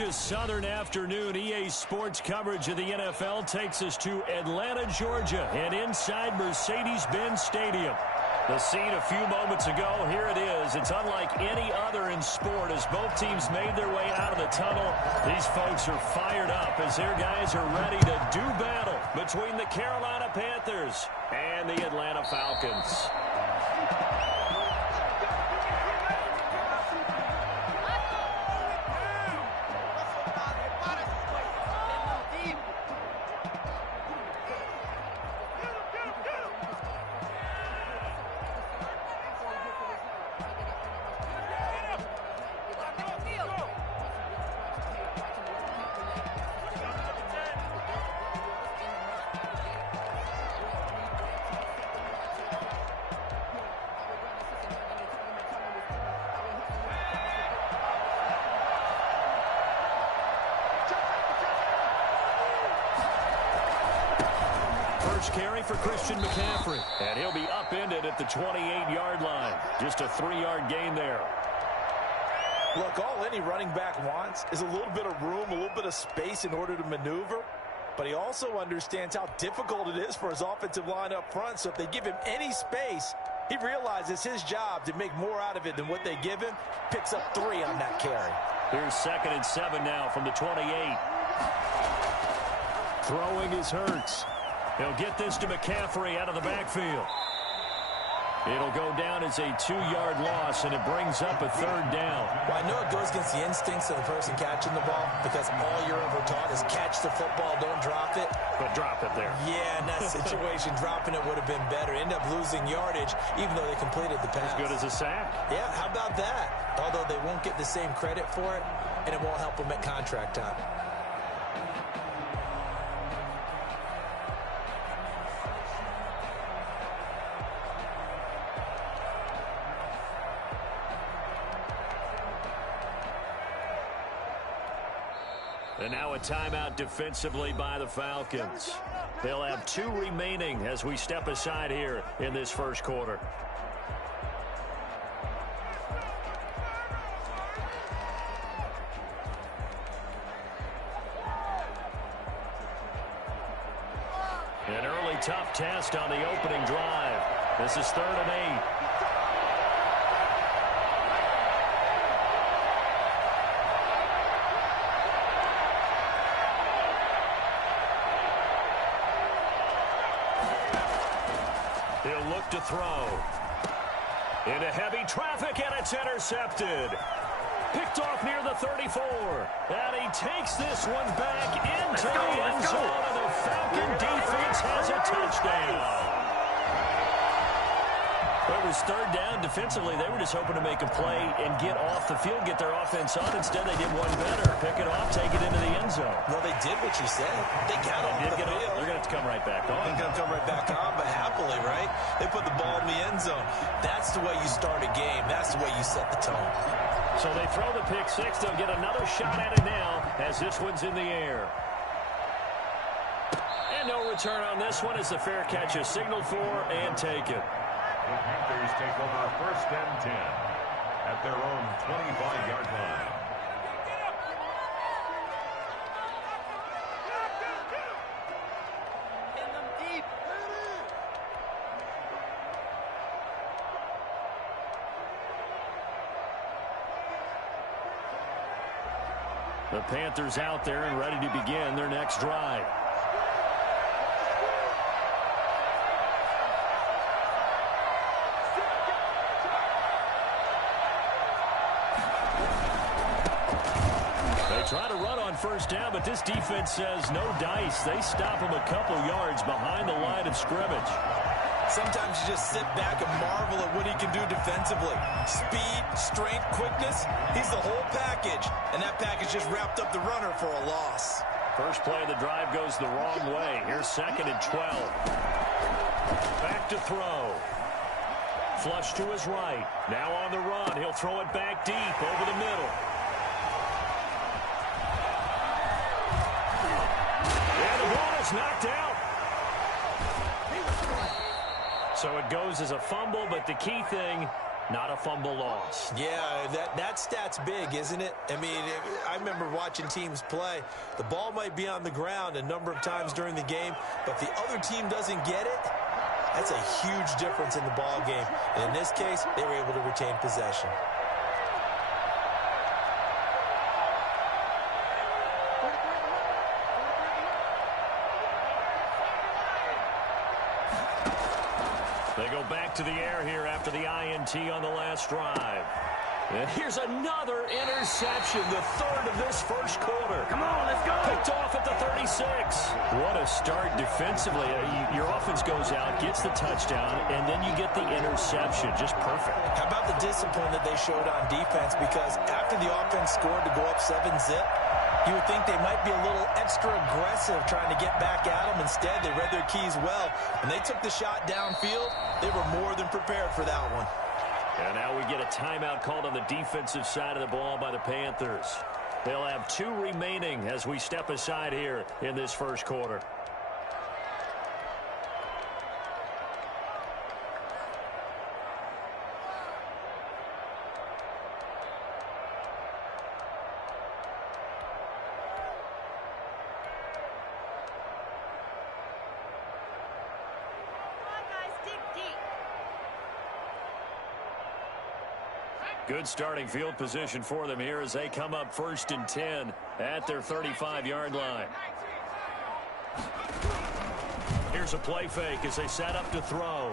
gorgeous southern afternoon. EA Sports coverage of the NFL takes us to Atlanta, Georgia, and inside Mercedes-Benz Stadium. The scene a few moments ago, here it is. It's unlike any other in sport as both teams made their way out of the tunnel. These folks are fired up as their guys are ready to do battle between the Carolina Panthers and the Atlanta Falcons. First carry for Christian McCaffrey. And he'll be upended at the 28-yard line. Just a 3-yard gain there. Look, all any running back wants is a little bit of room, a little bit of space in order to maneuver. But he also understands how difficult it is for his offensive line up front. So if they give him any space, he realizes his job to make more out of it than what they give him. Picks up 3 on that carry. Here's 2nd and 7 now from the 28. Throwing is Hurts. He'll get this to McCaffrey out of the backfield. It'll go down as a 2-yard loss, and it brings up a 3rd down. Well, I know it goes against the instincts of the person catching the ball because all you're ever taught is catch the football, don't drop it. But drop it there. Yeah, in that situation, dropping it would have been better. End up losing yardage, even though they completed the pass. As good as a sack. Yeah, how about that? Although they won't get the same credit for it, and it won't help them at contract time. And now a timeout defensively by the Falcons. They'll have 2 remaining as we step aside here in this first quarter. An early tough test on the opening drive. This is 3rd and 8. He'll look to throw. Into heavy traffic, and it's intercepted. Picked off near the 34. And he takes this one back into the end zone, and the Falcon defense has a touchdown. It was 3rd down. Defensively, they were just hoping to make a play and get off the field, get their offense on. Instead, they did one better. Pick it off, take it into the end zone. Well, they did what you said. They got off the field. They're going to have to come right back on. They're going to come right back on, but happily, right? They put the ball in the end zone. That's the way you start a game. That's the way you set the tone. So they throw the pick 6. They'll get another shot at it now as this one's in the air. And no return on this one as the fair catch is signaled for and taken. The Panthers take over 1st and 10 at their own 25-yard line. The Panthers out there and ready to begin their next drive. Try to run on 1st down, but this defense says no dice. They stop him a couple yards behind the line of scrimmage. Sometimes you just sit back and marvel at what he can do defensively. Speed, strength, quickness, he's the whole package. And that package just wrapped up the runner for a loss. First play of the drive goes the wrong way. Here's 2nd and 12. Back to throw. Flush to his right. Now on the run. He'll throw it back deep over the middle. Knocked out. So it goes as a fumble, but the key thing, not a fumble loss. Yeah, that stat's big, isn't it? I mean, I remember watching teams play. The ball might be on the ground a number of times during the game, but if the other team doesn't get it, that's a huge difference in the ball game. And in this case, they were able to retain possession. They go back to the air here after the INT on the last drive. And here's another interception, the third of this first quarter. Come on, let's go. Picked off at the 36. What a start defensively. Your offense goes out, gets the touchdown, and then you get the interception. Just perfect. How about the discipline that they showed on defense? Because after the offense scored to go up 7-zip, you would think they might be a little extra aggressive trying to get back at them. Instead, they read their keys well. When they took the shot downfield, they were more than prepared for that one. And now we get a timeout called on the defensive side of the ball by the Panthers. They'll have 2 remaining as we step aside here in this first quarter. Good starting field position for them here as they come up 1st and 10 at their 35-yard line. Here's a play fake as they set up to throw.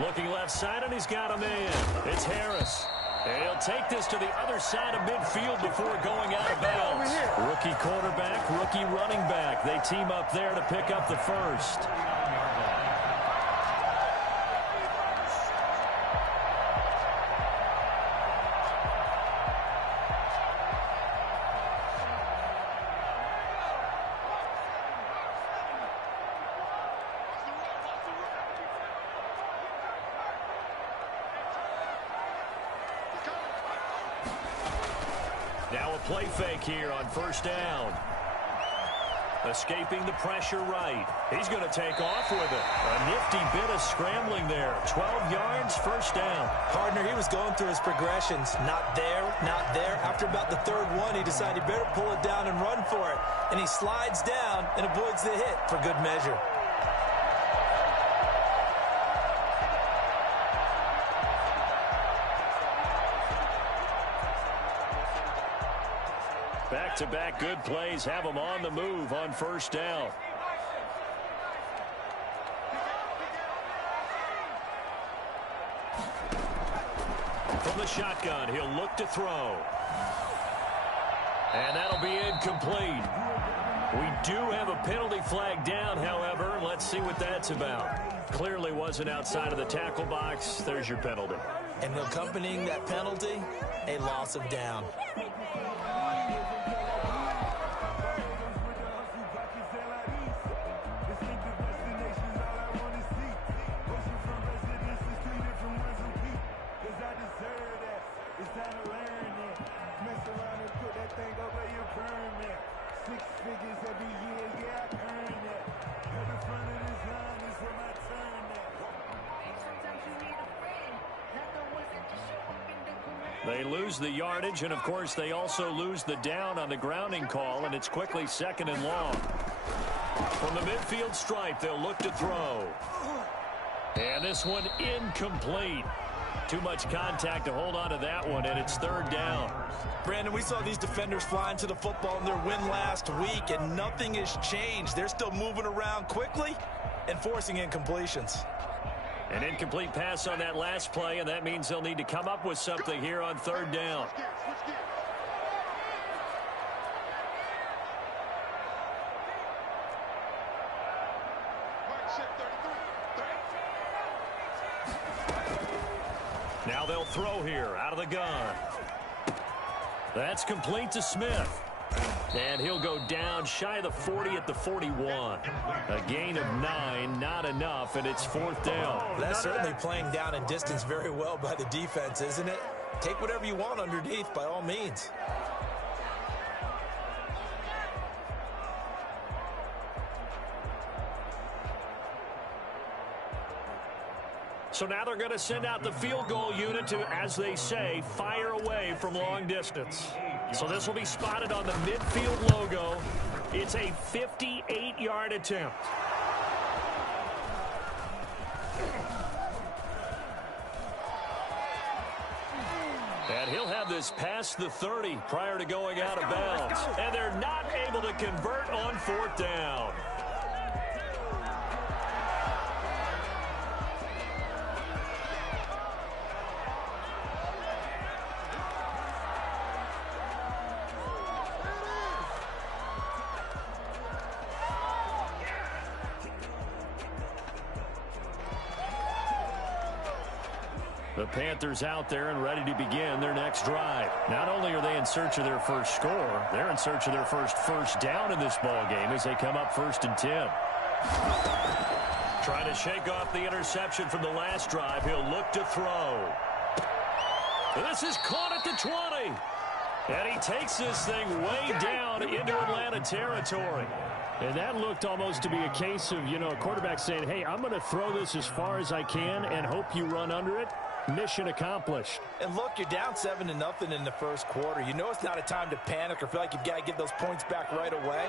Looking left side, and he's got a man. It's Harris. And he'll take this to the other side of midfield before going out of bounds. Rookie quarterback, rookie running back. They team up there to pick up the first. Now a play fake here on 1st down. Escaping the pressure right. He's going to take off with it. A nifty bit of scrambling there. 12 yards, 1st down. Partner, he was going through his progressions. Not there, not there. After about the 3rd one, he decided he better pull it down and run for it. And he slides down and avoids the hit for good measure. Back-to-back good plays have them on the move on 1st down. From the shotgun, he'll look to throw. And that'll be incomplete. We do have a penalty flag down, however. Let's see what that's about. Clearly wasn't outside of the tackle box. There's your penalty. And accompanying that penalty, a loss of down. They lose the yardage, and of course they also lose the down on the grounding call, and it's quickly 2nd and long. From the midfield stripe, they'll look to throw. And this one incomplete. Too much contact to hold on to that one, and it's 3rd down. Brandon, we saw these defenders flying to the football in their win last week, and nothing has changed. They're still moving around quickly and forcing incompletions. An incomplete pass on that last play, and that means they'll need to come up with something here on 3rd down. Now they'll throw here out of the gun. That's complete to Smith. And he'll go down shy of the 40 at the 41. A gain of 9, not enough, and it's 4th down. That's certainly playing down in distance very well by the defense, isn't it? Take whatever you want underneath by all means. So now they're going to send out the field goal unit to, as they say, fire away from long distance. So this will be spotted on the midfield logo. It's a 58-yard attempt. And he'll have this past the 30 prior to going out of bounds. And they're not able to convert on 4th down. The Panthers out there and ready to begin their next drive. Not only are they in search of their first score, they're in search of their first down in this ball game as they come up 1st and 10. Trying to shake off the interception from the last drive. He'll look to throw. This is caught at the 20. And he takes this thing way down into Atlanta territory. And that looked almost to be a case of, a quarterback saying, hey, I'm going to throw this as far as I can and hope you run under it. Mission accomplished. And look, you're down 7-0 in the first quarter. You know it's not a time to panic or feel like you've got to get those points back right away.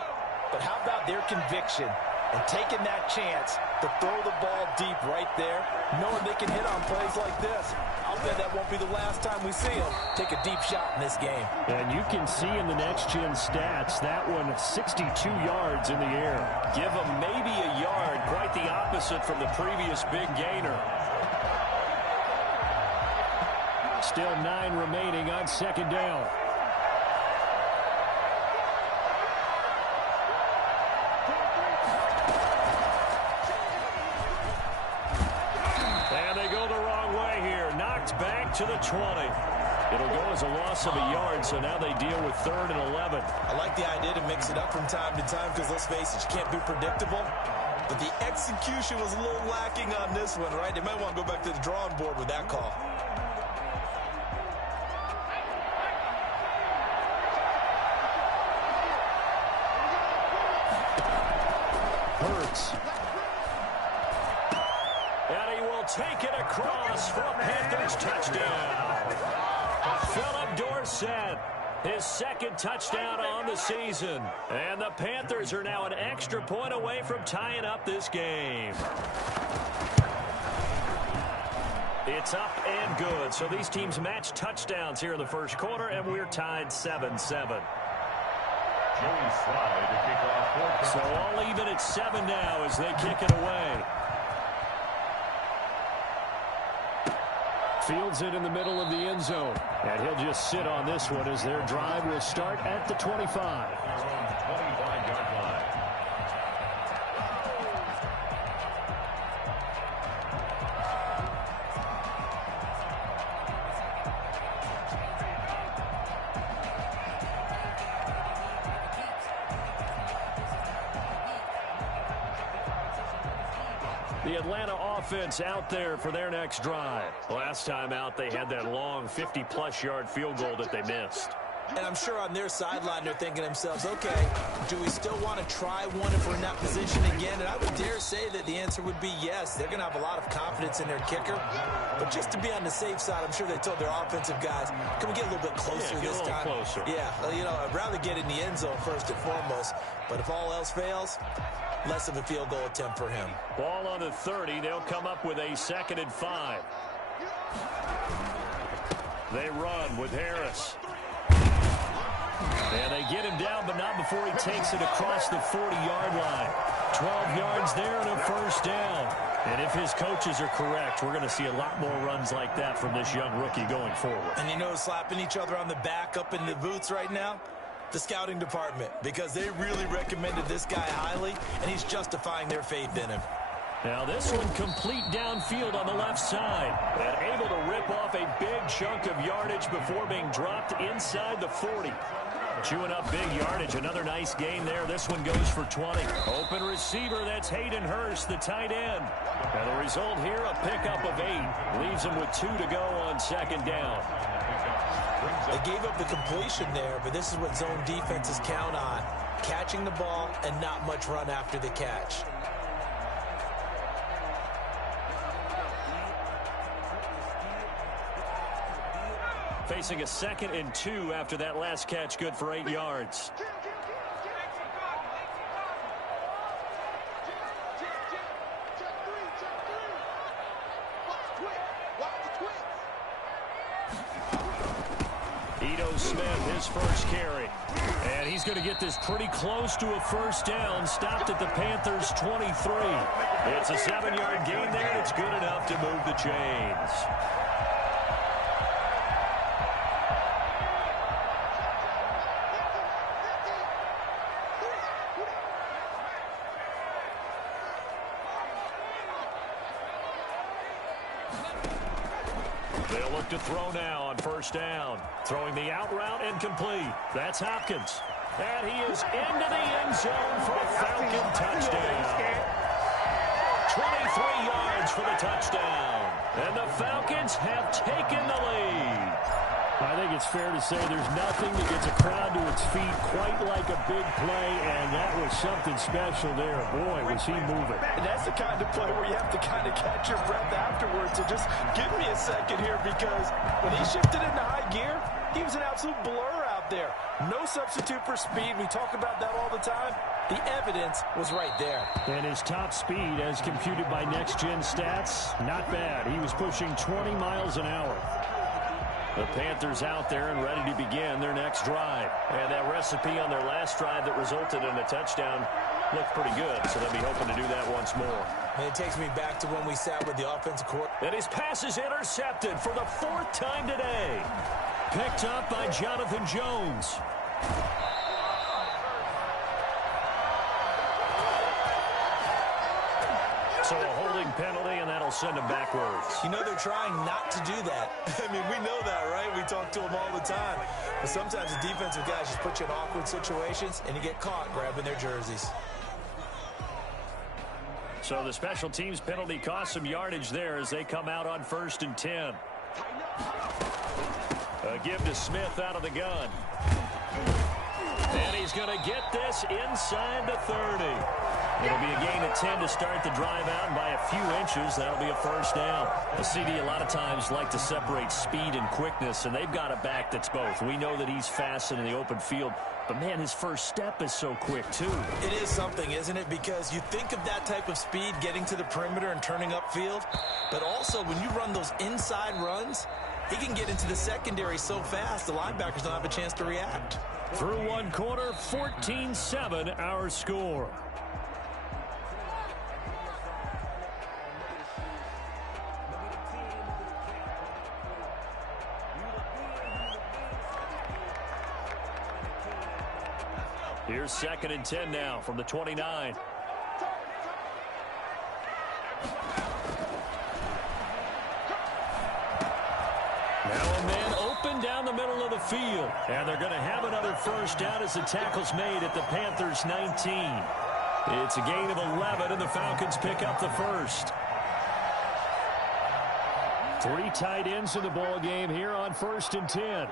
But how about their conviction and taking that chance to throw the ball deep right there, knowing they can hit on plays like this? I'll bet that won't be the last time we see them take a deep shot in this game. And you can see in the next-gen stats, that one 62 yards in the air. Give them maybe a yard, quite the opposite from the previous big gainer. Still 9 remaining on 2nd down. And they go the wrong way here. Knocked back to the 20. It'll go as a loss of a yard, so now they deal with 3rd and 11. I like the idea to mix it up from time to time because, let's face it, you can't be predictable. But the execution was a little lacking on this one, right? They might want to go back to the drawing board with that call. Hurts. And he will take it across for a Panthers touchdown. Philip Dorsett, his 2nd touchdown on the season. And the Panthers are now an extra point away from tying up this game. It's up and good. So these teams match touchdowns here in the first quarter, and we're tied 7-7. So all even at 7 now as they kick it away. Fields it in the middle of the end zone. And he'll just sit on this one as their drive will start at the 25. The Atlanta offense out there for their next drive. Last time out, they had that long 50-plus yard field goal that they missed. And I'm sure on their sideline, they're thinking to themselves, okay, do we still want to try one if we're in that position again? And I would dare say that the answer would be yes. They're going to have a lot of confidence in their kicker. But just to be on the safe side, I'm sure they told their offensive guys, can we get a little bit closer this time? Closer. Yeah, I'd rather get in the end zone first and foremost. But if all else fails, less of a field goal attempt for him. Ball on the 30. They'll come up with a 2nd and 5. They run with Harris. And they get him down, but not before he takes it across the 40-yard line. 12 yards there and a 1st down. And if his coaches are correct, we're going to see a lot more runs like that from this young rookie going forward. And slapping each other on the back up in the boots right now? The scouting department, because they really recommended this guy highly, and he's justifying their faith in him. Now this one complete downfield on the left side. And able to rip off a big chunk of yardage before being dropped inside the 40. Chewing up big yardage. Another nice gain there. This one goes for 20. Open receiver, that's Hayden Hurst, the tight end. And the result here, a pickup of 8. Leaves him with 2 to go on 2nd down. They gave up the completion there, but this is what zone defenses count on. Catching the ball and not much run after the catch. Facing a 2nd and 2 after that last catch, good for 8 yards. Smith, his first carry. And he's going to get this pretty close to a first down. Stopped at the Panthers' 23. It's a 7-yard gain there, and it's good enough to move the chains. They'll look to throw now on first down. Throwing the out route and complete. That's Hopkins. And he is into the end zone for a Falcon touchdown. 23 yards for the touchdown. And the Falcons have taken the lead. I think it's fair to say there's nothing that gets a crowd to its feet quite like a big play, and that was something special there. Boy, was he moving. And that's the kind of play where you have to kind of catch your breath afterwards. So just give me a second here, because when he shifted into high gear, he was an absolute blur out there. No substitute for speed. We talk about that all the time. The evidence was right there. And his top speed, as computed by Next Gen Stats, not bad. He was pushing 20 miles an hour. The Panthers out there and ready to begin their next drive. And that recipe on their last drive that resulted in a touchdown looked pretty good, so they'll be hoping to do that once more. And it takes me back to when we sat with the offensive coordinator. And his pass is intercepted for the 4th time today. Picked up by Jonathan Jones. So a holding penalty, and that'll send him backwards. You know, they're trying not to do that. I mean, we know that, right? We talk to them all the time. But sometimes the defensive guys just put you in awkward situations, and you get caught grabbing their jerseys. So the special teams penalty cost some yardage there as they come out on 1st and 10. A give to Smith out of the gun. And he's going to get this inside the 30. It'll be a gain of 10 to start the drive out, and by a few inches, that'll be a first down. The CD a lot of times like to separate speed and quickness, and they've got a back that's both. We know that he's fast in the open field, but, man, his first step is so quick, too. It is something, isn't it? Because you think of that type of speed getting to the perimeter and turning upfield, but also when you run those inside runs, he can get into the secondary so fast the linebackers don't have a chance to react. Through one quarter, 14-7 our score. Here's 2nd and 10 now from the 29. Now a man open down the middle of the field. And they're going to have another first down as the tackle's made at the Panthers' 19. It's a gain of 11, and the Falcons pick up the first. 3 tight ends in the ball game here on 1st and 10.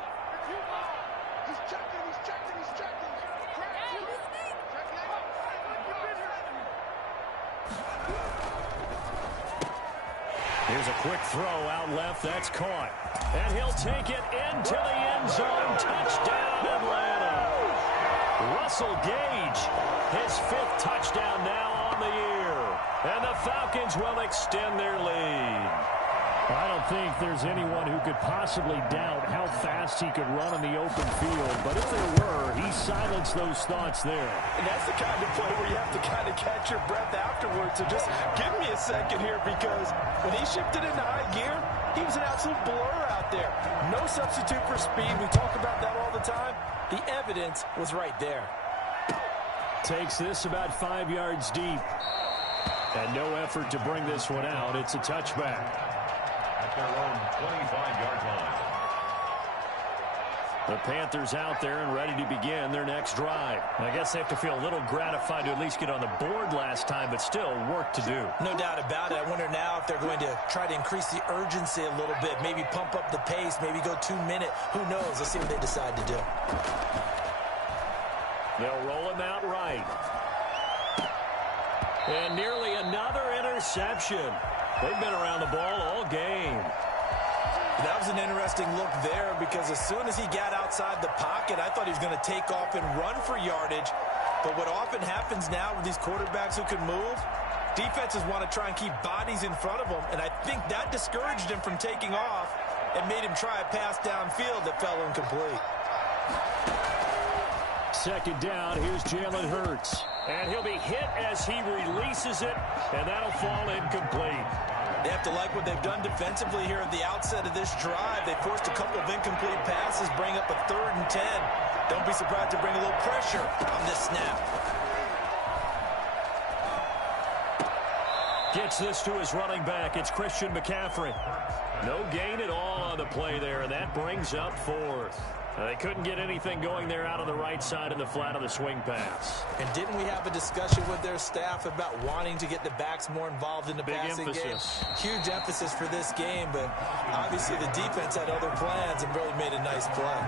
Here's a quick throw out left. That's caught. And he'll take it into the end zone. Touchdown, Atlanta. Russell Gage, his 5th touchdown now on the year. And the Falcons will extend their lead. I don't think there's anyone who could possibly doubt how fast he could run in the open field. But if there were, he silenced those thoughts there. And that's the kind of play where you have to kind of catch your breath afterwards. So just give me a second here, because when he shifted into high gear, he was an absolute blur out there. No substitute for speed. We talk about that all the time. The evidence was right there. Takes this about 5 yards deep. And no effort to bring this one out. It's a touchback. At their own 25-yard line. The Panthers out there and ready to begin their next drive. I guess they have to feel a little gratified to at least get on the board last time, but still work to do. No doubt about it. I wonder now if they're going to try to increase the urgency a little bit, maybe pump up the pace, maybe go 2-minute. Who knows? Let's see what they decide to do. They'll roll him out right. And nearly another interception. They've been around the ball all game. That was an interesting look there because as soon as he got outside the pocket, I thought he was going to take off and run for yardage. But what often happens now with these quarterbacks who can move, defenses want to try and keep bodies in front of them, and I think that discouraged him from taking off and made him try a pass downfield that fell incomplete. Second down, here's Jalen Hurts. And he'll be hit as he releases it, and that'll fall incomplete. They have to like what they've done defensively here at the outset of this drive. They forced a couple of incomplete passes, bring up a 3rd and 10. Don't be surprised to bring a little pressure on this snap. Gets this to his running back. It's Christian McCaffrey. No gain at all on the play there, and that brings up 4th. They couldn't get anything going there out on the right side in the flat of the swing pass. And didn't we have a discussion with their staff about wanting to get the backs more involved in the passing game? Huge emphasis for this game, but obviously the defense had other plans and really made a nice play.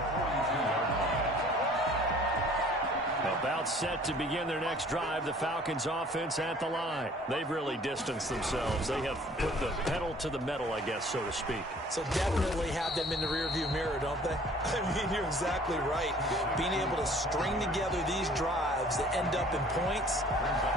About set to begin their next drive, the Falcons offense at the line. They've really distanced themselves. They have put the pedal to the metal, I guess, so to speak. So definitely have them in the rearview mirror, don't they? I mean, you're exactly right. Being able to string together these drives that end up in points,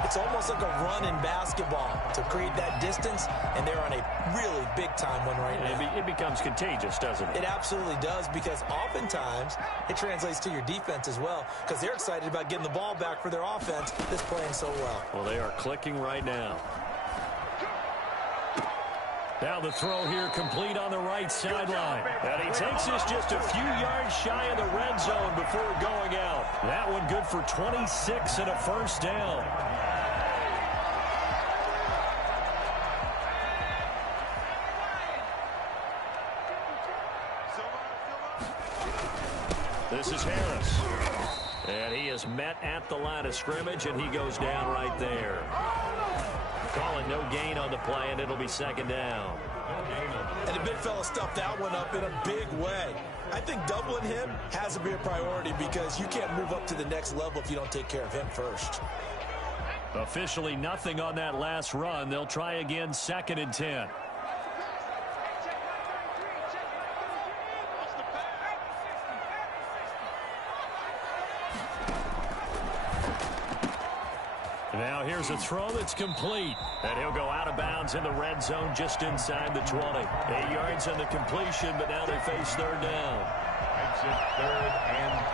it's almost like a run in basketball to create that distance, and they're on a really big-time one right now. It becomes contagious, doesn't it? It absolutely does, because oftentimes it translates to your defense as well, because they're excited about getting the ball back for their offense that's playing so well. Well, they are clicking right now. Now the throw here complete on the right sideline. And he takes this just a few yards shy of the red zone before going out. That one good for 26 and a first down. This is Harris. And he is met at the line of scrimmage, and he goes down right there. Calling no gain on the play, and it'll be second down. And the big fella stuffed that one up in a big way. I think doubling him has to be a priority because you can't move up to the next level if you don't take care of him first. Officially nothing on that last run. They'll try again, 2nd and 10. Now here's a throw that's complete. And he'll go out of bounds in the red zone just inside the 20. 8 yards on the completion, but now they face 3rd down. Exit 3rd and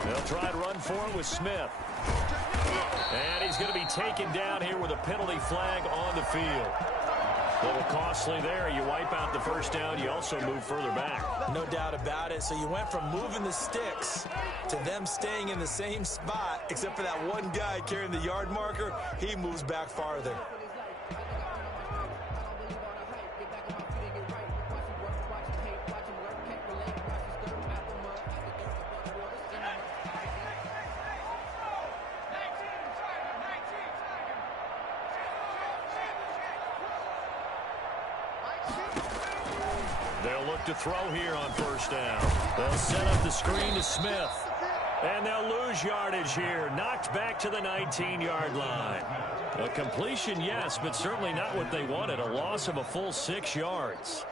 3. They'll try and run for it with Smith. And he's going to be taken down here with a penalty flag on the field. A little costly there. You wipe out the first down. You also move further back. No doubt about it. So you went from moving the sticks to them staying in the same spot, except for that one guy carrying the yard marker. He moves back farther. They'll look to throw here on first down. They'll set up the screen to Smith. And they'll lose yardage here. Knocked back to the 19-yard line. A completion, yes, but certainly not what they wanted. A loss of a full 6 yards.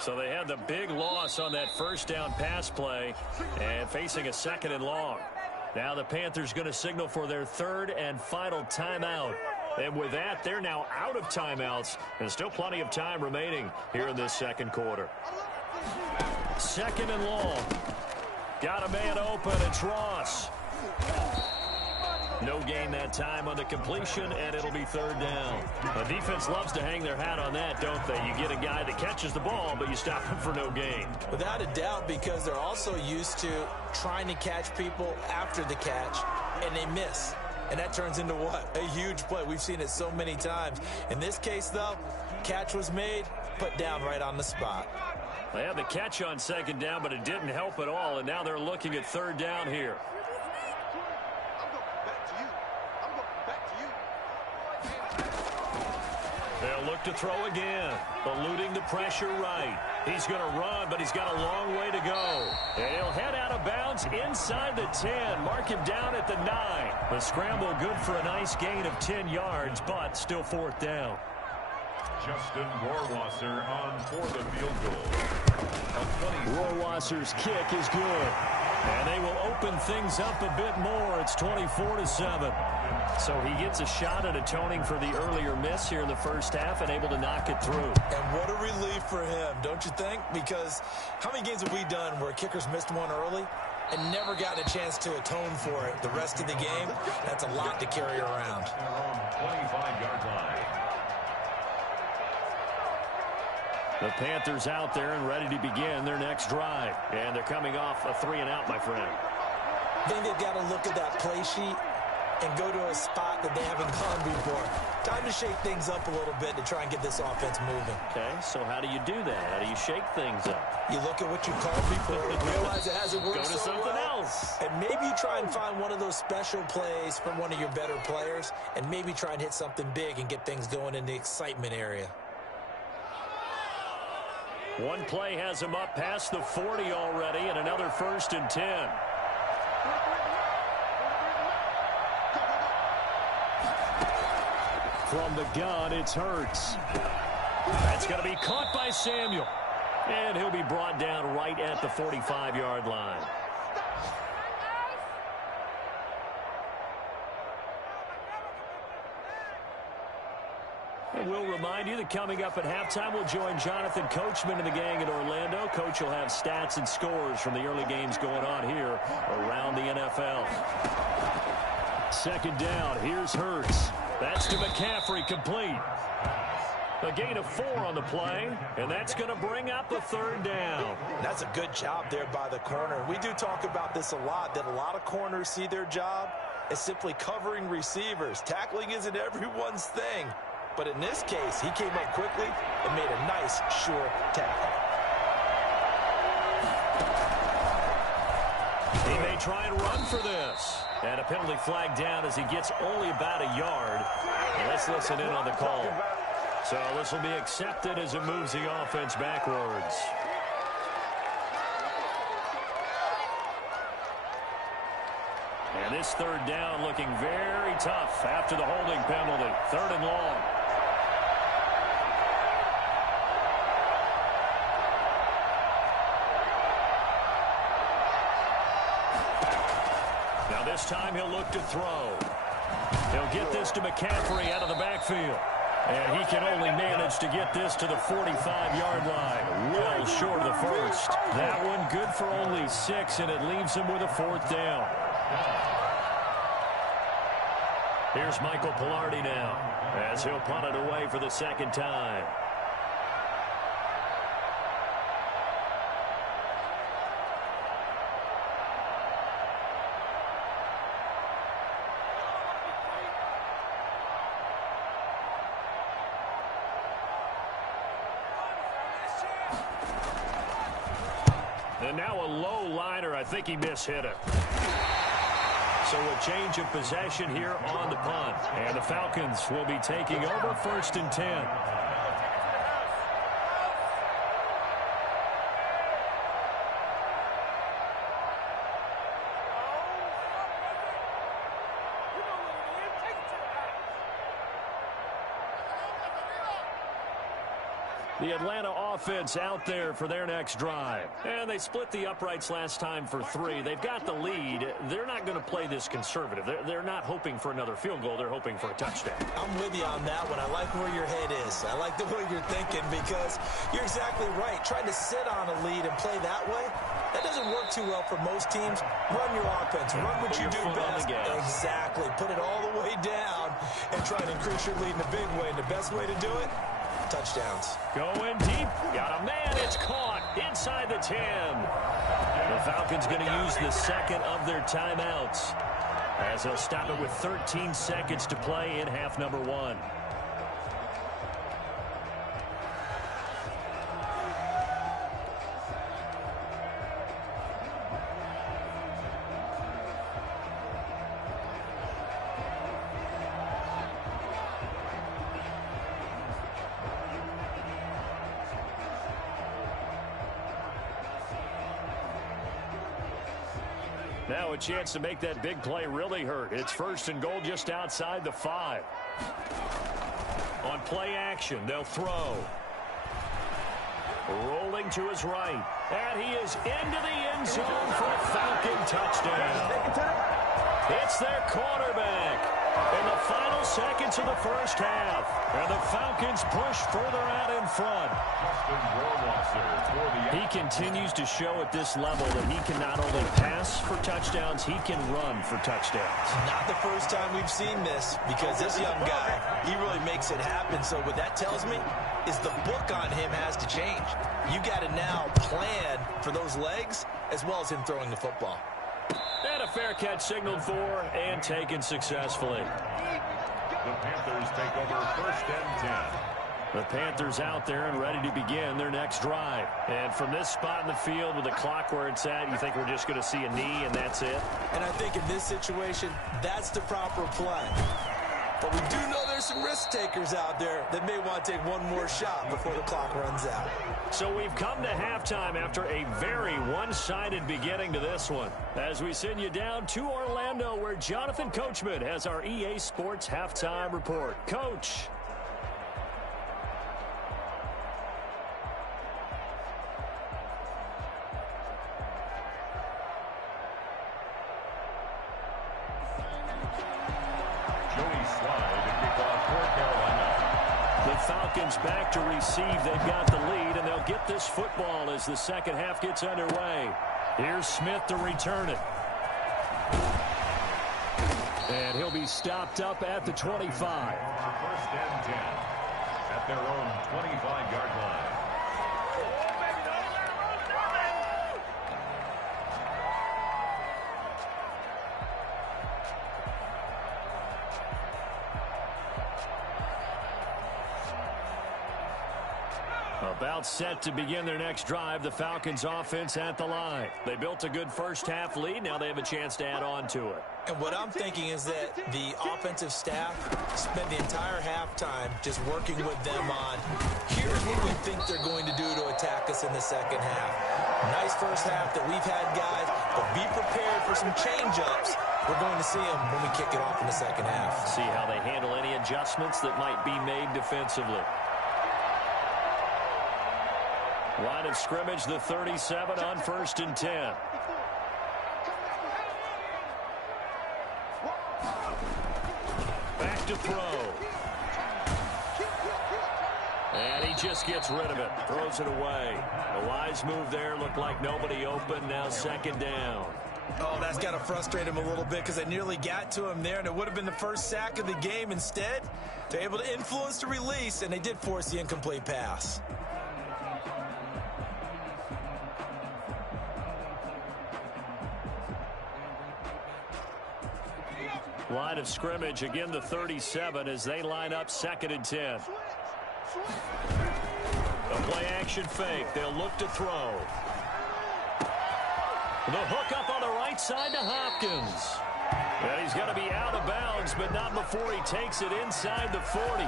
So they had the big loss on that first down pass play and facing a 2nd and long. Now the Panthers going to signal for their 3rd and final timeout. And with that, they're now out of timeouts and still plenty of time remaining here in this 2nd quarter. 2nd and long. Got a man open. It's Ross. No gain that time on the completion, and it'll be 3rd down. The defense loves to hang their hat on that, don't they? You get a guy that catches the ball, but you stop him for no gain. Without a doubt, because they're also used to trying to catch people after the catch, and they miss. And that turns into what? A huge play. We've seen it so many times. In this case, though, catch was made, put down right on the spot. They had the catch on 2nd down, but it didn't help at all, and now they're looking at 3rd down here. He'll look to throw again, eluding the pressure right. He's going to run, but he's got a long way to go. And he'll head out of bounds inside the 10. Mark him down at the 9. The scramble good for a nice gain of 10 yards, but still fourth down. Justin Rohrwasser on for the field goal. Rohrwasser's kick is good. And they will open things up a bit more. It's 24-7. So he gets a shot at atoning for the earlier miss here in the first half and able to knock it through. And what a relief for him, don't you think? Because how many games have we done where kickers missed one early and never gotten a chance to atone for it the rest of the game? That's a lot to carry around. 25-yard line. The Panthers out there and ready to begin their next drive. And they're coming off a 3-and-out, my friend. I think they've got to look at that play sheet and go to a spot that they haven't gone before. Time to shake things up a little bit to try and get this offense moving. Okay, so how do you do that? How do you shake things up? You look at what you called before, realize it hasn't worked Go to so something well, else. and maybe you try and find one of those special plays from one of your better players, and maybe try and hit something big and get things going in the excitement area. One play has him up past the 40 already, and another 1st and 10. From the gun, it's Hurts. That's going to be caught by Samuel. And he'll be brought down right at the 45-yard line. And we'll remind you that coming up at halftime, we'll join Jonathan Coachman and the gang in Orlando. Coach will have stats and scores from the early games going on here around the NFL. Second down, here's Hurts. That's to McCaffrey, complete. A gain of 4 on the play, and that's going to bring up the 3rd down. That's a good job there by the corner. We do talk about this a lot, that a lot of corners see their job as simply covering receivers. Tackling isn't everyone's thing. But in this case, he came up quickly and made a nice, sure tackle. He may try and run for this. And a penalty flag down as he gets only about a yard. And let's listen in on the call. So this will be accepted as it moves the offense backwards. And this 3rd down looking very tough after the holding penalty. 3rd and long. Now this time he'll look to throw. He'll get this to McCaffrey out of the backfield. And he can only manage to get this to the 45-yard line. Well short of the 1st. That one good for only 6, and it leaves him with a 4th down. Here's Michael Pilardi now as he'll punt it away for the 2nd time. And now a low liner. I think he mishit it. So a change of possession here on the punt. And the Falcons will be taking over 1st and 10. The Atlanta offense out there for their next drive. And they split the uprights last time for 3. They've got the lead. They're not going to play this conservative. They're not hoping for another field goal. They're hoping for a touchdown. I'm with you on that one. I like where your head is. I like the way you're thinking because you're exactly right. Trying to sit on a lead and play that way, that doesn't work too well for most teams. Run your offense. Run what you do best. Exactly. Put it all the way down and try to increase your lead in a big way. And the best way to do it, touchdowns. Going deep. Got a man. It's caught inside the 10. The Falcons going to use the 2nd of their timeouts as they'll stop it with 13 seconds to play in half number 1. Now a chance to make that big play really hurt. It's 1st and goal just outside the 5. On play action, they'll throw. Rolling to his right. And he is into the end zone for a Falcon touchdown. It's their quarterback in the final seconds of the first half. And the Falcons push further out in front. He continues to show at this level that he can not only pass for touchdowns, he can run for touchdowns. Not the first time we've seen this, because this young guy, he really makes it happen. So what that tells me is the book on him has to change. You got to now plan for those legs as well as him throwing the football. And a fair catch signaled for and taken successfully. The Panthers take over 1st and 10. The Panthers out there and ready to begin their next drive. And from this spot in the field with the clock where it's at, you think we're just going to see a knee and that's it? And I think in this situation, that's the proper play. But we do know there's some risk takers out there that may want to take one more shot before the clock runs out. So we've come to halftime after a very one-sided beginning to this one. As we send you down to Orlando, where Jonathan Coachman has our EA Sports Halftime Report. Coach. Falcons back to receive. They've got the lead, and they'll get this football as the second half gets underway. Here's Smith to return it. And he'll be stopped up at the 25. 1st and 10 at their own 25-yard line. About set to begin their next drive, the Falcons offense at the line. They built a good first half lead. Now they have a chance to add on to it. And what I'm thinking is that the offensive staff spend the entire halftime just working with them on, here's what we think they're going to do to attack us in the second half. Nice first half that we've had, guys, but be prepared for some change-ups. We're going to see them when we kick it off in the second half. See how they handle any adjustments that might be made defensively. Line of scrimmage, the 37 on 1st and 10. Back to throw. And he just gets rid of it. Throws it away. A wise move there. Looked like nobody open. Now 2nd down. Oh, that's got to frustrate him a little bit because they nearly got to him there, and it would have been the first sack of the game. Instead, they're able to influence the release, and they did force the incomplete pass. Line of scrimmage, again the 37 as they line up 2nd and 10. A play action fake. They'll look to throw. The hook up on the right side to Hopkins. And he's going to be out of bounds, but not before he takes it inside the 40.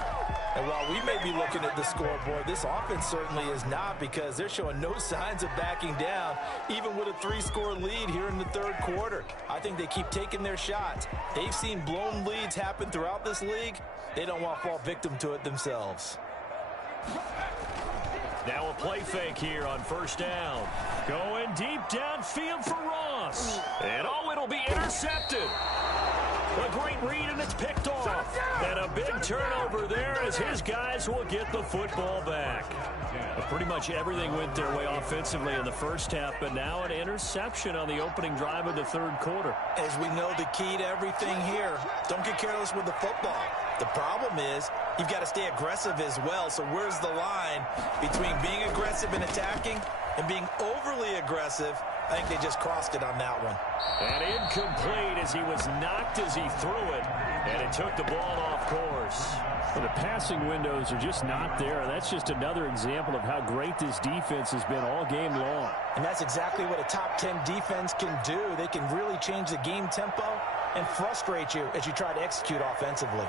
And while we may be looking at the scoreboard, this offense certainly is not, because they're showing no signs of backing down, even with a 3-score lead here in the 3rd quarter. I think they keep taking their shots. They've seen blown leads happen throughout this league. They don't want to fall victim to it themselves. Now a play fake here on 1st down. Going deep downfield for Ross. And oh, it'll be intercepted. A great read, and it's picked off. And a big turnover there as his guys will get the football back. Pretty much everything went their way offensively in the first half, but now an interception on the opening drive of the 3rd quarter. As we know, the key to everything here, don't get careless with the football. The problem is you've got to stay aggressive as well. So where's the line between being aggressive and attacking and being overly aggressive? I think they just crossed it on that one. And incomplete as he was knocked as he threw it. And it took the ball off course. Well, the passing windows are just not there. That's just another example of how great this defense has been all game long. And that's exactly what a top 10 defense can do. They can really change the game tempo and frustrate you as you try to execute offensively.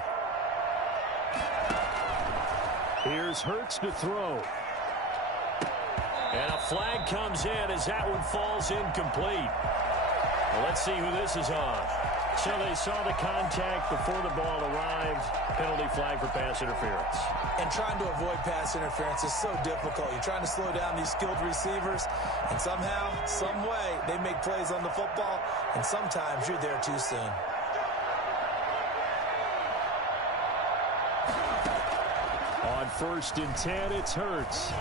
Here's Hurts to throw. And a flag comes in as that one falls incomplete. Well, let's see who this is on. So they saw the contact before the ball arrived. Penalty flag for pass interference. And trying to avoid pass interference is so difficult. You're trying to slow down these skilled receivers, and somehow, some way, they make plays on the football, and sometimes you're there too soon. On 1st and 10, it's Hurts.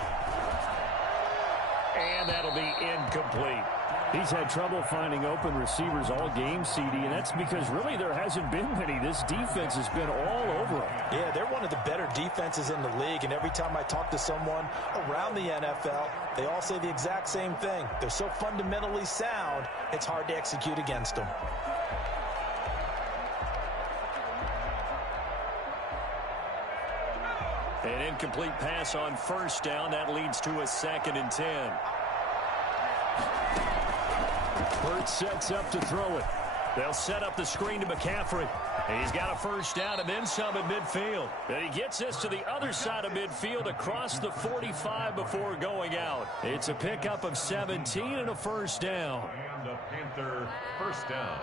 And that'll be incomplete. He's had trouble finding open receivers all game, CD, and that's because really there hasn't been many. This defense has been all over him. Yeah, they're one of the better defenses in the league, and every time I talk to someone around the NFL, they all say the exact same thing. They're so fundamentally sound, it's hard to execute against them. An incomplete pass on 1st down. That leads to a 2nd and 10. Hurts sets up to throw it. They'll set up the screen to McCaffrey. He's got a 1st down and then some at midfield. And he gets this to the other side of midfield across the 45 before going out. It's a pickup of 17 and a 1st down. And the Panther 1st down.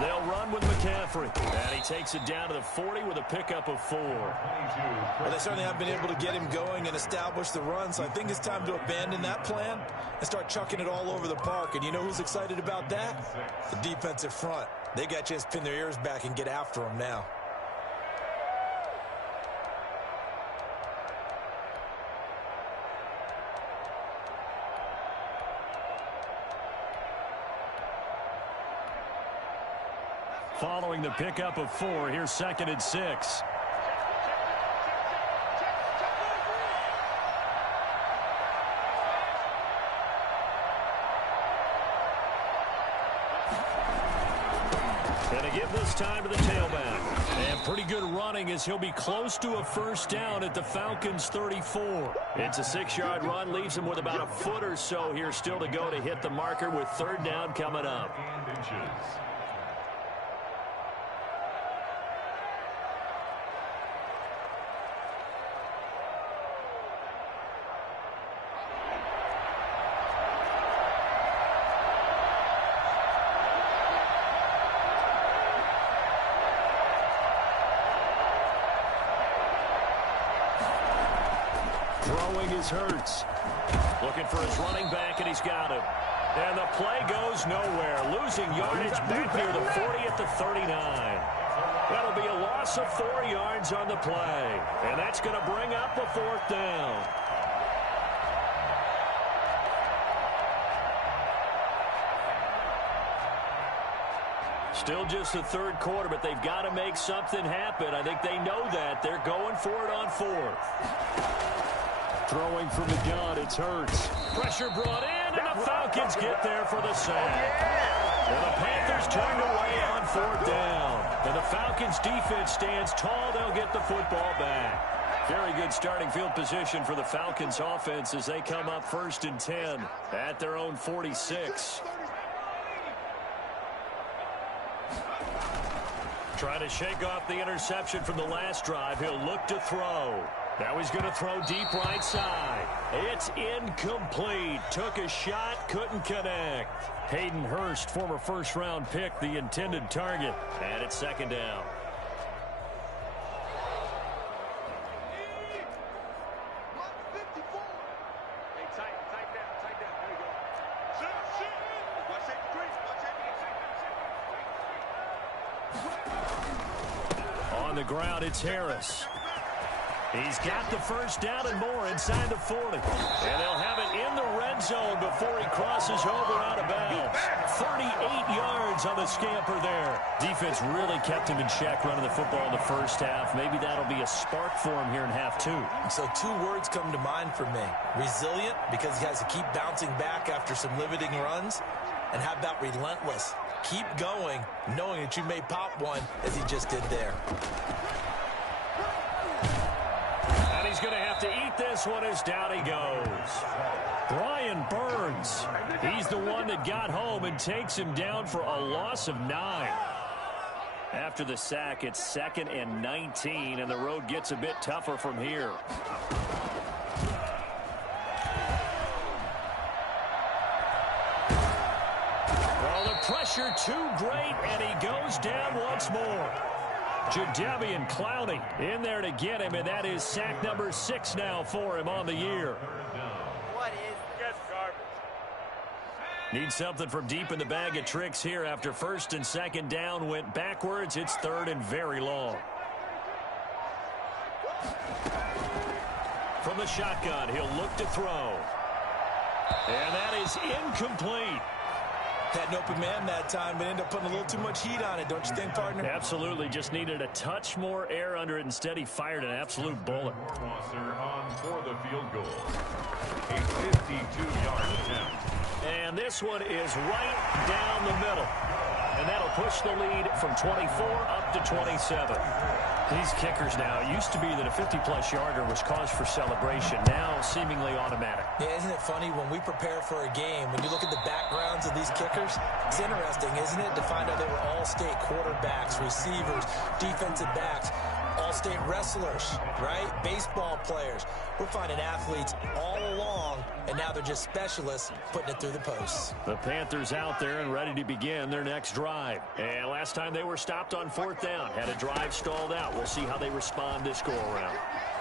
They'll run with McCaffrey. And he takes it down to the 40 with a pickup of 4. Well, they certainly haven't been able to get him going and establish the run, so I think it's time to abandon that plan and start chucking it all over the park. And you know who's excited about that? The defensive front. They got a chance to pin their ears back and get after him now. Following the pickup of 4, here's 2nd and 6. And a give this time to the tailback. And pretty good running as he'll be close to a 1st down at the Falcons' 34. It's a 6-yard run, leaves him with about a foot or so here still to go to hit the marker with 3rd down coming up. Throwing is Hurts. Looking for his running back, and he's got it. And the play goes nowhere. Losing yardage back near the 40 at the 39. That'll be a loss of 4 yards on the play. And that's going to bring up a 4th down. Still just the 3rd quarter, but they've got to make something happen. I think they know that. They're going for it on 4th. Throwing from the gun, it's Hurts. Pressure brought in, and the Falcons get there for the sack. And the Panthers turned away on 4th down. And the Falcons' defense stands tall. They'll get the football back. Very good starting field position for the Falcons' offense as they come up 1st and 10 at their own 46. Trying to shake off the interception from the last drive. He'll look to throw. Now he's going to throw deep right side. It's incomplete. Took a shot, couldn't connect. Hayden Hurst, former 1st-round pick, the intended target. And it's 2nd down. On the ground, it's Harris. He's got the 1st down and more inside the 40. And they'll have it in the red zone before he crosses over out of bounds. 38 yards on the scamper there. Defense really kept him in check running the football in the 1st half. Maybe that'll be a spark for him here in half 2. So 2 words come to mind for me. Resilient, because he has to keep bouncing back after some limiting runs. And how about relentless? Keep going, knowing that you may pop one, as he just did there. And he's going to have to eat this one as down he goes. Brian Burns yards. He's the one that got home and takes him down for a loss of 9. After the sack, it's 2nd and 19, and the road gets a bit tougher from here. Well, the pressure too great, and he goes down once more. Jadeveon Clowney in there to get him, and that is sack number 6 now for him on the year. Need something from deep in the bag of tricks here after 1st and 2nd down went backwards. It's 3rd and very long. From the shotgun, he'll look to throw. And that is incomplete. Had an open man that time, but ended up putting a little too much heat on it, don't you think, partner? Absolutely. Just needed a touch more air under it. Instead, he fired an absolute bullet. Crosser on for the field goal. A 52-yard attempt. And this one is right down the middle. And that'll push the lead from 24 up to 27. These kickers now, it used to be that a 50-plus yarder was cause for celebration. Now seemingly automatic. Yeah, isn't it funny when we prepare for a game, when you look at the backgrounds of these kickers, it's interesting, isn't it, to find out they were all-state quarterbacks, receivers, defensive backs, all-state wrestlers, right? Baseball players. We're finding athletes all along, and now they're just specialists putting it through the posts. The Panthers out there and ready to begin their next drive. And last time they were stopped on 4th down, had a drive stalled out. We'll see how they respond this go-around.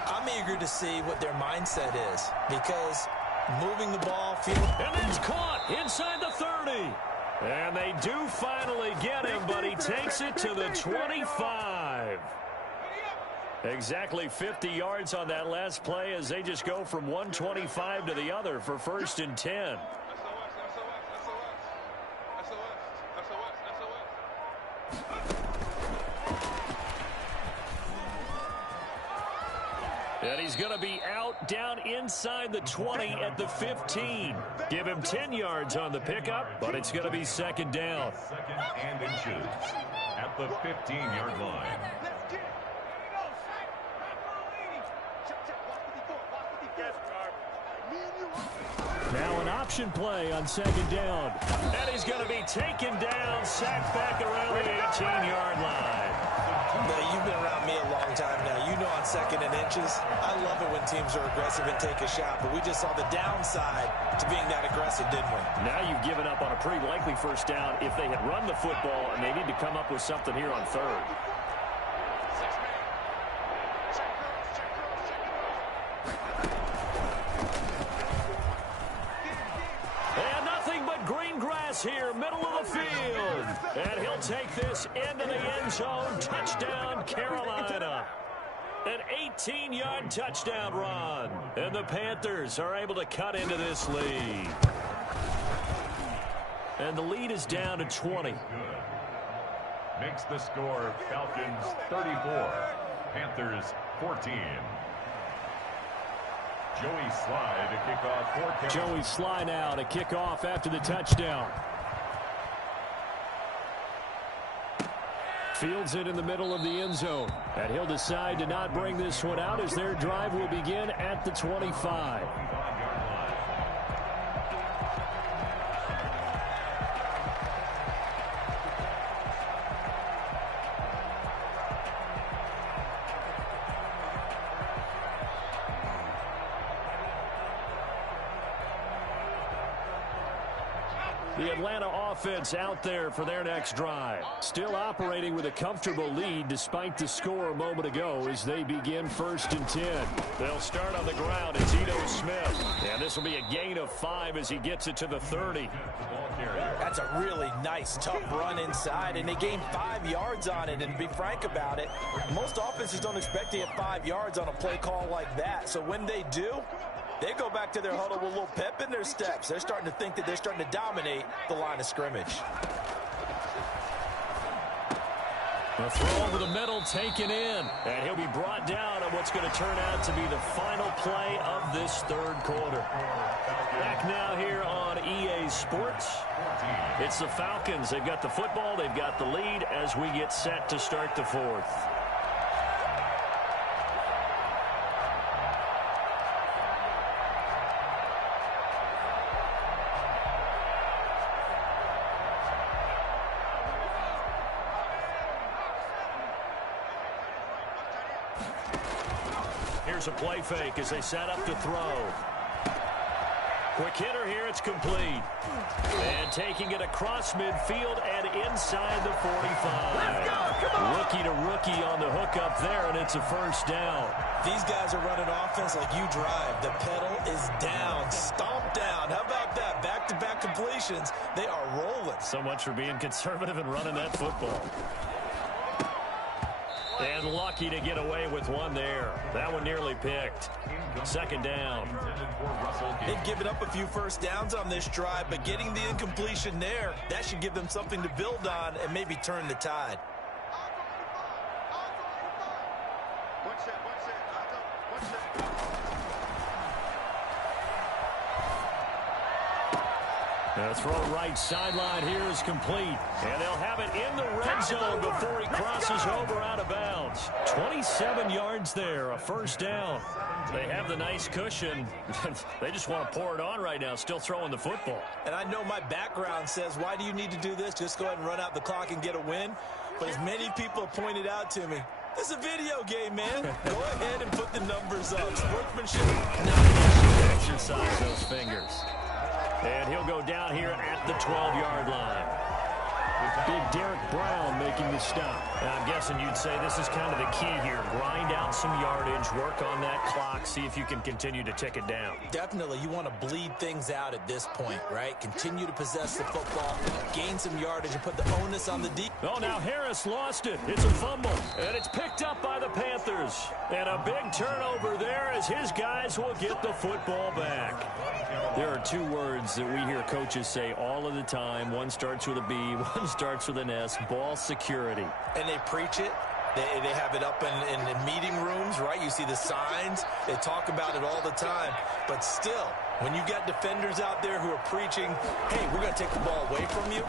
I'm eager to see what their mindset is, because moving the ball, and it's caught inside the 30. And they do finally get him, but he takes it to the 25. Exactly 50 yards on that last play as they just go from 125 to the other for 1st and 10. And he's going to be out down inside the 20 at the 15. Give him 10 yards on the pickup, but it's going to be 2nd down. 2nd and inches at the 15-yard line. Now an option play on 2nd down. And he's going to be taken down, sacked back around the 18-yard line. Now, you've been around me a long time now. You know on 2nd and inches, I love it when teams are aggressive and take a shot, but we just saw the downside to being that aggressive, didn't we? Now you've given up on a pretty likely 1st down if they had run the football, and they need to come up with something here on 3rd. And nothing but green grass here, middle of the field. And he'll take this into the end zone. Touchdown, Carolina. An 18-yard touchdown run. And the Panthers are able to cut into this lead. And the lead is down to 20. Makes the score Falcons 34, Panthers 14. Joey Sly to kick off for Carolina. Joey Sly now to kick off after the touchdown. Fields it in the middle of the end zone. And he'll decide to not bring this one out as their drive will begin at the 25. The Atlanta offense out there for their next drive. Still operating with a comfortable lead despite the score a moment ago as they begin 1st and 10. They'll start on the ground. It's Ito Smith. And this will be a gain of 5 as he gets it to the 30. That's a really nice, tough run inside, and they gained 5 yards on it. And to be frank about it, most offenses don't expect to get 5 yards on a play call like that. So when they do, they go back to their huddle with a little pep in their steps. They're starting to think that they're starting to dominate the line of scrimmage. A throw over the middle taken in. And he'll be brought down on what's going to turn out to be the final play of this 3rd quarter. Back now here on EA Sports. It's the Falcons. They've got the football. They've got the lead as we get set to start the 4th. Here's a play fake as they set up to throw. Quick hitter here, it's complete. And taking it across midfield and inside the 45. Let's go, come on. Rookie to rookie on the hookup there, and it's a first down. These guys are running offense like you drive. The pedal is down, stomp down. How about that? Back-to-back completions. They are rolling. So much for being conservative and running that football. And lucky to get away with one there. That one nearly picked. Second down. They've given up a few first downs on this drive, but getting the incompletion there, that should give them something to build on and maybe turn the tide. The throw right sideline here is complete. And they'll have it in the red zone before he crosses over out of bounds. 27 yards there, a first down. They have the nice cushion. They just want to pour it on right now, still throwing the football. And I know my background says, why do you need to do this? Just go ahead and run out the clock and get a win. But as many people have pointed out to me, this is a video game, man. Go ahead and put the numbers up. Sportsmanship, not an issue. Exercise those fingers. And he'll go down here at the 12-yard line. Big Derek Brown making the stop. And I'm guessing you'd say this is kind of the key here. Grind out some yardage, work on that clock, see if you can continue to tick it down. Definitely, you want to bleed things out at this point, right? Continue to possess the football, gain some yardage, and put the onus on the deep. Oh, now Harris lost it. It's a fumble, and it's picked up by the Panthers. And a big turnover there as his guys will get the football back. There are two words that we hear coaches say all of the time. One starts with a B, one starts with an S, ball security. And they preach it. They have it up in meeting rooms, right? You see the signs. They talk about it all the time. But still, when you got defenders out there who are preaching, hey, we're going to take the ball away from you,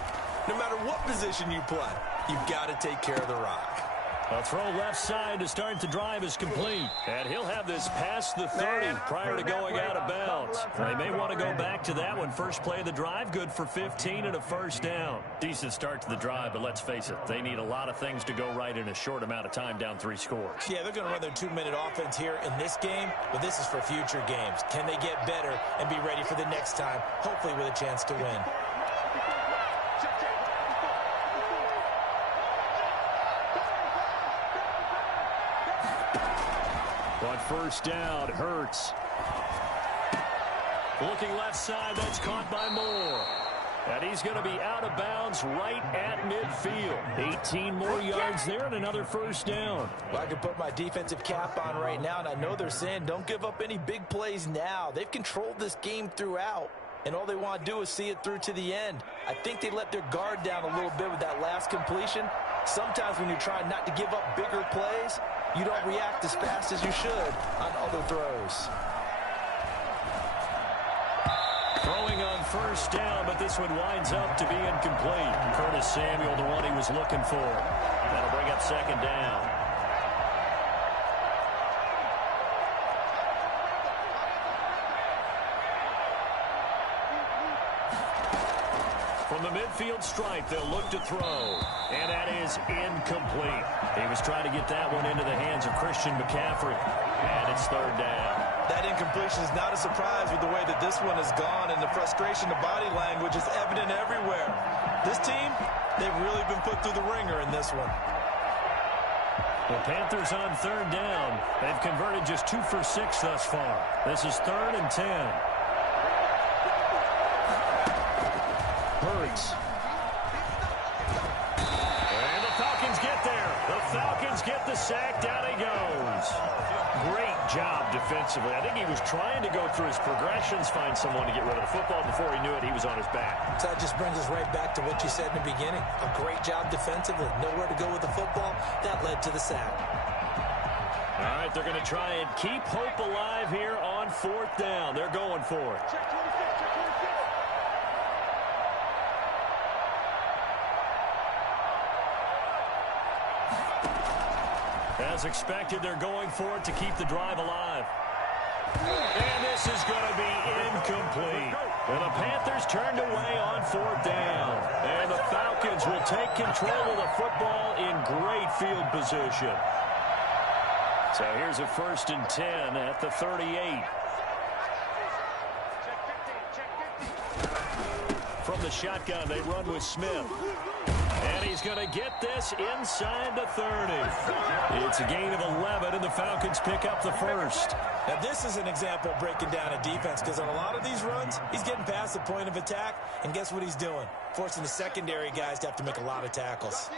no matter what position you play, you've got to take care of the rock. A throw left side to start the drive is complete. And he'll have this past the 30 prior to going out of bounds. They may want to go back to that one. First play of the drive, good for 15 and a first down. Decent start to the drive, but let's face it, they need a lot of things to go right in a short amount of time, down 3 scores. Yeah, they're going to run their 2-minute offense here in this game, but this is for future games. Can they get better and be ready for the next time, hopefully with a chance to win? On first down, Hurts. Looking left side, that's caught by Moore. And he's going to be out of bounds right at midfield. 18 more yards there and another first down. Well, I can put my defensive cap on right now, and I know they're saying don't give up any big plays now. They've controlled this game throughout, and all they want to do is see it through to the end. I think they let their guard down a little bit with that last completion. Sometimes when you're trying not to give up bigger plays, you don't react as fast as you should on other throws. Throwing on first down, but this one winds up to be incomplete. Curtis Samuel, the one he was looking for. That'll bring up second down. From the midfield stripe, they'll look to throw. And that is incomplete. He was trying to get that one into the hands of Christian McCaffrey. And it's third down. That incompletion is not a surprise with the way that this one has gone, and the frustration of body language is evident everywhere. This team, they've really been put through the ringer in this one. The Panthers on third down. They've converted just 2 for 6 thus far. This is 3rd and 10. Hurts. And the Falcons get there. The Falcons get the sack. Down he goes. Great job defensively. I think he was trying to go through his progressions, find someone to get rid of the football. Before he knew it, he was on his back. So that just brings us right back to what you said in the beginning. A great job defensively. Nowhere to go with the football. That led to the sack. All right, they're going to try and keep hope alive here on 4th down. They're going for it. As expected, they're going for it to keep the drive alive. And this is going to be incomplete. And the Panthers turned away on 4th down. And the Falcons will take control of the football in great field position. So here's a 1st and 10 at the 38. From the shotgun, they run with Smith. And he's going to get this inside the 30. It's a gain of 11, and the Falcons pick up the first. Now, this is an example of breaking down a defense, because on a lot of these runs, he's getting past the point of attack, and guess what he's doing? Forcing the secondary guys to have to make a lot of tackles.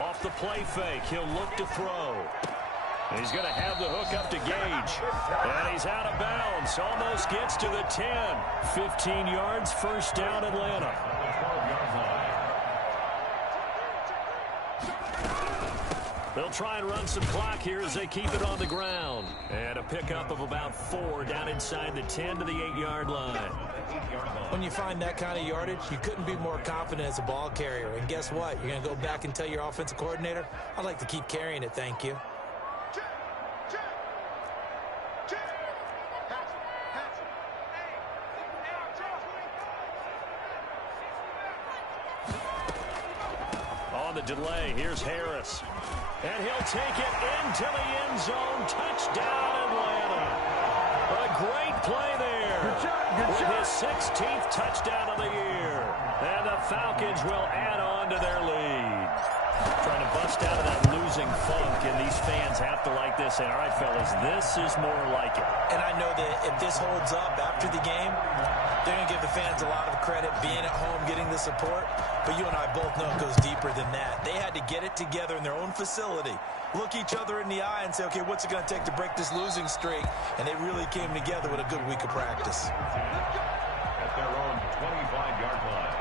Off the play fake, he'll look to throw. He's going to have the hook up to Gage. And he's out of bounds. Almost gets to the 10. 15 yards, first down, Atlanta. They'll try and run some clock here as they keep it on the ground. And a pickup of about 4 down inside the 10 to the 8-yard line. When you find that kind of yardage, you couldn't be more confident as a ball carrier. And guess what? You're going to go back and tell your offensive coordinator, I'd like to keep carrying it, thank you. On the delay, here's Harris. And he'll take it into the end zone. Touchdown, Atlanta. A great play there. With his 16th touchdown of the year. And the Falcons will add on to their lead. Trying to bust out of that losing funk, and these fans have to like this. And all right, fellas, this is more like it. And I know that if this holds up after the game, they're going to give the fans a lot of credit being at home, getting the support. But you and I both know it goes deeper than that. They had to get it together in their own facility, look each other in the eye and say, okay, what's it going to take to break this losing streak? And they really came together with a good week of practice. At their own 25-yard line.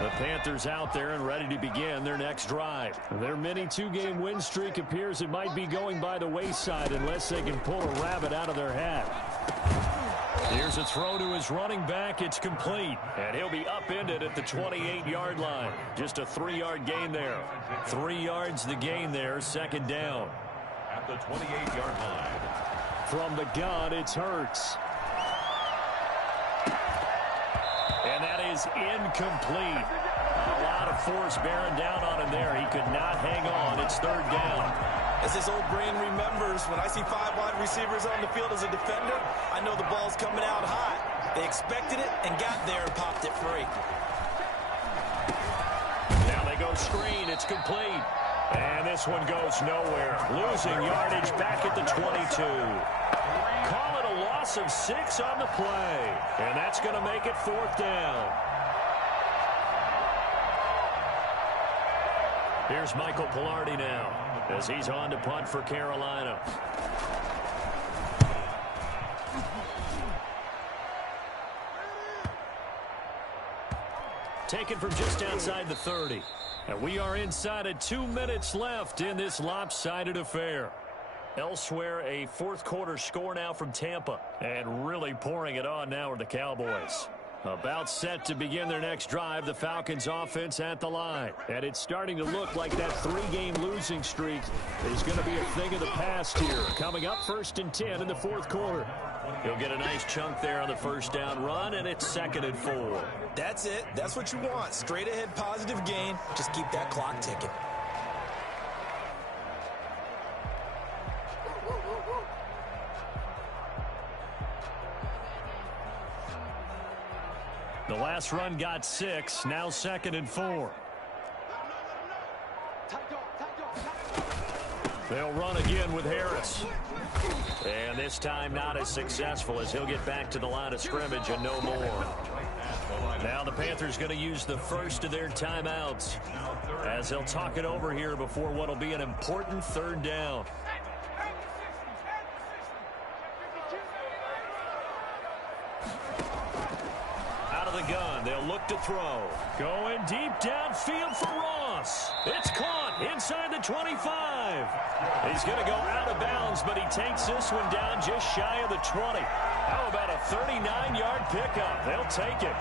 The Panthers out there and ready to begin their next drive. Their mini 2-game win streak appears it might be going by the wayside unless they can pull a rabbit out of their hat. Here's a throw to his running back. It's complete. And he'll be upended at the 28-yard line. Just a 3-yard gain there. 3 yards the gain there. Second down. At the 28-yard line. From the gun, it's Hurts. And that is incomplete. A lot of force bearing down on him there. He could not hang on. It's third down. As his old brain remembers, when I see 5 wide receivers on the field as a defender, I know the ball's coming out hot. They expected it and got there and popped it free. Now they go screen. It's complete. And this one goes nowhere. Losing yardage back at the 22. Call it a loss of 6 on the play. And that's going to make it fourth down. Here's Michael Pilardi now as he's on to punt for Carolina. Taken from just outside the 30. And we are inside of 2 minutes left in this lopsided affair. Elsewhere, a fourth quarter score now from Tampa. And really pouring it on now are the Cowboys. About set to begin their next drive, the Falcons offense at the line. And it's starting to look like that 3-game losing streak is going to be a thing of the past here. Coming up 1st and 10 in the fourth quarter. He'll get a nice chunk there on the first down run, and it's 2nd and 4. That's it. That's what you want. Straight ahead positive gain. Just keep that clock ticking. The last run got 6, now 2nd and 4. They'll run again with Harris. And this time not as successful as he'll get back to the line of scrimmage and no more. Now the Panthers going to use the first of their timeouts as they'll talk it over here before what will be an important third down. Gun. They'll look to throw. Going deep downfield for Ross. It's caught inside the 25. He's going to go out of bounds, but he takes this one down just shy of the 20. How about a 39-yard pickup? They'll take it.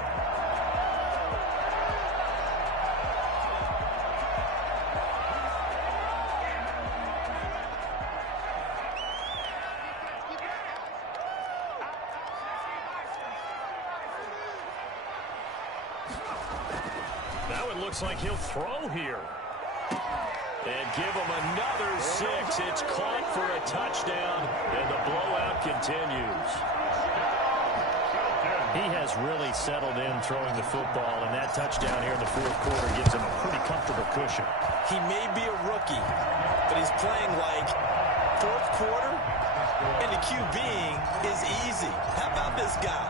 looks like he'll throw here. And give him another 6. It's caught for a touchdown, and the blowout continues. He has really settled in throwing the football, and that touchdown here in the fourth quarter gives him a pretty comfortable cushion. He may be a rookie, but he's playing like fourth quarter, and the QBing is easy. How about this guy?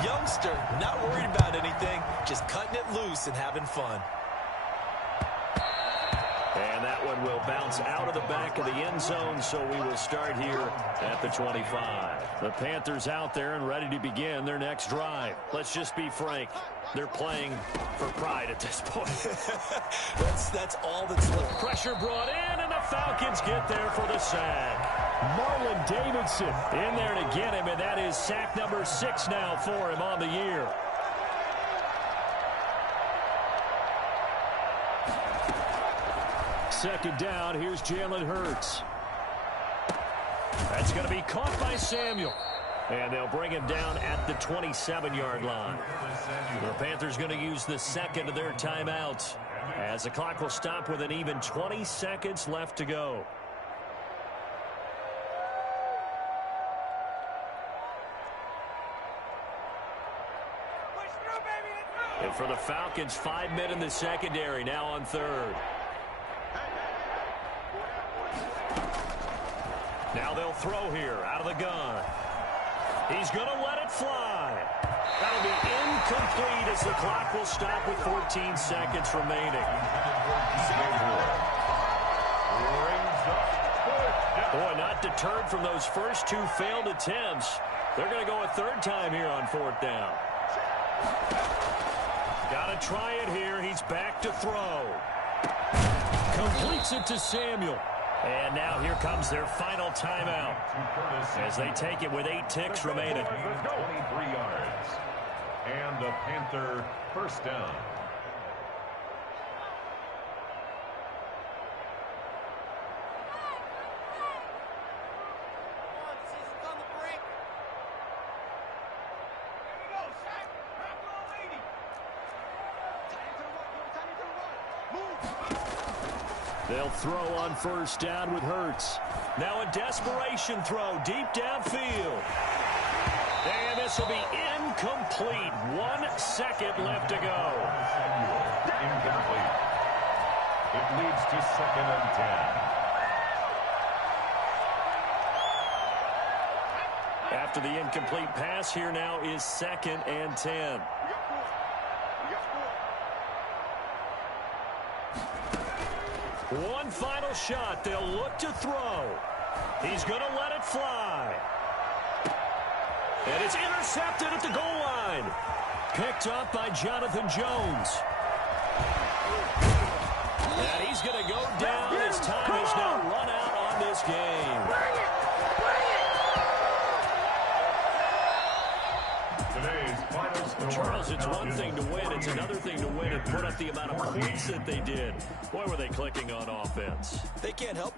Youngster, not worried about anything, just cutting it loose and having fun. And that one will bounce out of the back of the end zone, so we will start here at the 25. The Panthers out there and ready to begin their next drive. Let's just be frank. They're playing for pride at this point. that's all that's left. Pressure brought in, and the Falcons get there for the sack. Marlon Davidson in there to get him, and that is sack number 6 now for him on the year. Second down, here's Jalen Hurts. That's going to be caught by Samuel. And they'll bring him down at the 27-yard line. The Panthers going to use the second of their timeouts, as the clock will stop with an even 20 seconds left to go. And for the Falcons, 5 men in the secondary, now on third. Now they'll throw here out of the gun. He's going to let it fly. That'll be incomplete as the clock will stop with 14 seconds remaining. Boy, not deterred from those first 2 failed attempts. They're going to go a third time here on fourth down. Got to try it here. He's back to throw. Completes it to Samuel. And now here comes their final timeout as they take it with 8 ticks remaining. 23 yards. And a Panther first down. They'll throw on first down with Hurts. Now a desperation throw deep downfield. And this will be incomplete. 1 second left to go. Incomplete. It leads to 2nd and 10. After the incomplete pass, here now is 2nd and 10. One final shot. They'll look to throw. He's going to let it fly. And it's intercepted at the goal line. Picked up by Jonathan Jones. And he's going to go down. His time has now run out on this game. Charles, it's one thing to win. It's another thing to win and put up the amount of points that they did. Boy, were they clicking on offense. They can't help